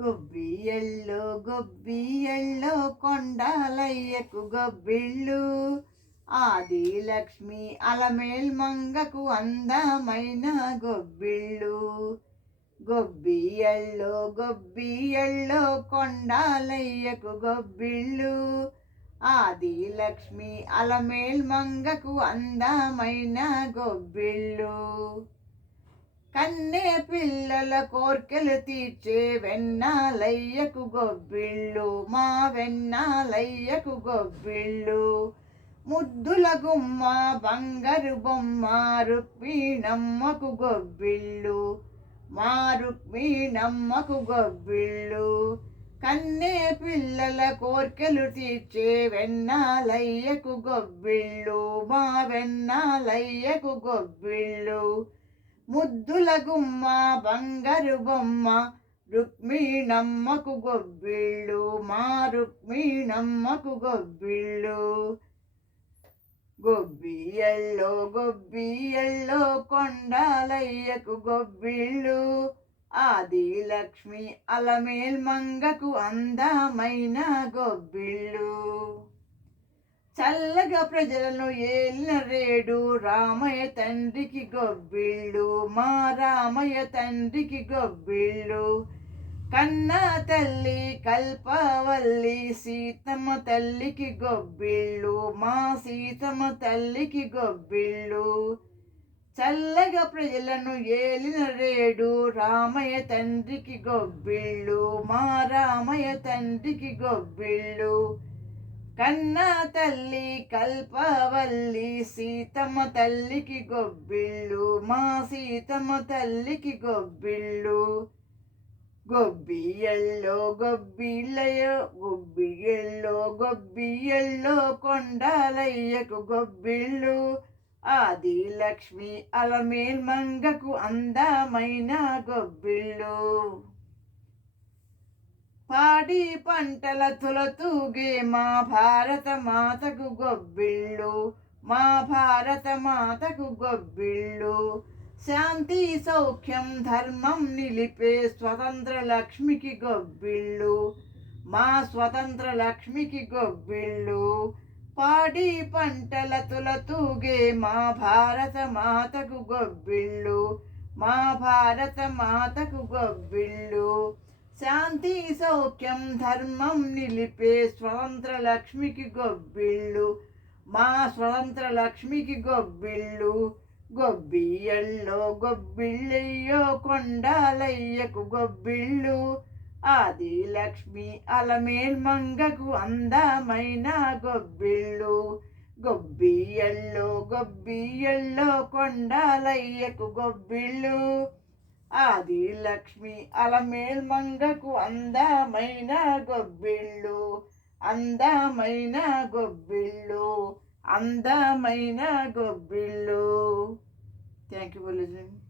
గొబ్బియల్లో గొబ్బియల్లో కొండాలయ్యకు గొబ్బిళ్ళు ఆది లక్ష్మి అలమేల్ మంగకు అందమైన గొబ్బిళ్ళు గొబ్బియల్లో గొబ్బియల్లో కొండాలయ్యకు గొబ్బిళ్ళు ఆది లక్ష్మి అలమేల్ మంగకు అందమైన గొబ్బిళ్ళు కన్నె పిల్లల కోర్కెలు తీర్చే వెన్నాలయ్యకు గొబ్బిళ్ళు మా వెన్నాలయ్యకు గొబ్బిళ్ళు ముద్దుల గుమ్మ బంగారు బొమ్మ రుక్మిణమ్మకు గొబ్బిళ్ళు మా రుక్మిణమ్మకు గొబ్బిళ్ళు కన్నె పిల్లల కోర్కెలు తీర్చే వెన్నాలయ్యకు గొబ్బిళ్ళు మా వెన్నాలయ్యకు గొబ్బిళ్ళు ముద్దుల గుమ్మ బంగారు బొమ్మ రుక్మిణమ్మకు గొబ్బిళ్ళు మా రుక్మిణమ్మకు గొబ్బిళ్ళు గొబ్బియల్లో గొబ్బియల్లో కొండాలయ్యకు గొబ్బిళ్ళు ఆది లక్ష్మి అలమేల్ మంగకు అందమైన గొబ్బిళ్ళు చల్లగా ప్రజలను ఏలిన రేడు రామయ్య తండ్రికి గొబ్బిళ్ళు మా రామయ్య తండ్రికి గొబ్బిళ్ళు కన్నా తల్లి కల్పవల్లి సీతమ్మ తల్లికి గొబ్బిళ్ళు మా సీతమ్మ తల్లికి గొబ్బిళ్ళు చల్లగా ప్రజలను ఏలిన రేడు రామయ్య తండ్రికి గొబ్బిళ్ళు మా రామయ్య తండ్రికి గొబ్బిళ్ళు కన్నా తల్లి కల్పవల్లి సీతమ్మ తల్లికి గొబ్బిళ్ళు మా సీతమ్మ తల్లికి గొబ్బిళ్ళు గొబ్బియల్లో గొబ్బిళ్ళయో గొబ్బియల్లో గొబ్బియల్లో కొండాలయ్యకు గొబ్బిళ్ళు ఆది లక్ష్మి అలమేల్ మంగకు అందమైన గొబ్బిళ్ళు పాడి పంటల తులతూగే మా భారత మాతకు గొబ్బిళ్ళు మా భారత మాతకు గొబ్బిళ్ళు శాంతి సౌఖ్యం ధర్మం నిలిపే స్వతంత్ర లక్ష్మికి గొబ్బిళ్ళు మా స్వతంత్ర లక్ష్మికి గొబ్బిళ్ళు పాడి పంటల తులతూగే మా భారత మాతకు గొబ్బిళ్ళు మా భారత మాతకు గొబ్బిళ్ళు శాంతి సౌఖ్యం ధర్మం నిలిపే స్వతంత్ర లక్ష్మికి గొబ్బిళ్ళు మా స్వతంత్ర లక్ష్మికి గొబ్బిళ్ళు గొబ్బియల్లో గొబ్బిళ్ళయ్యో కొండాలయ్యకు గొబ్బిళ్ళు ఆది లక్ష్మి అలమేల్ మంగకు అందమైన గొబ్బిళ్ళు గొబ్బియల్లో గొబ్బియల్లో కొండాలయ్యకు గొబ్బిళ్ళు ఆది లక్ష్మి అలమేల్ మంగకు అందమైన గొబ్బిళ్ళు అందమైన గొబ్బిళ్ళు అందమైన గొబ్బిళ్ళు. Thank you for listening.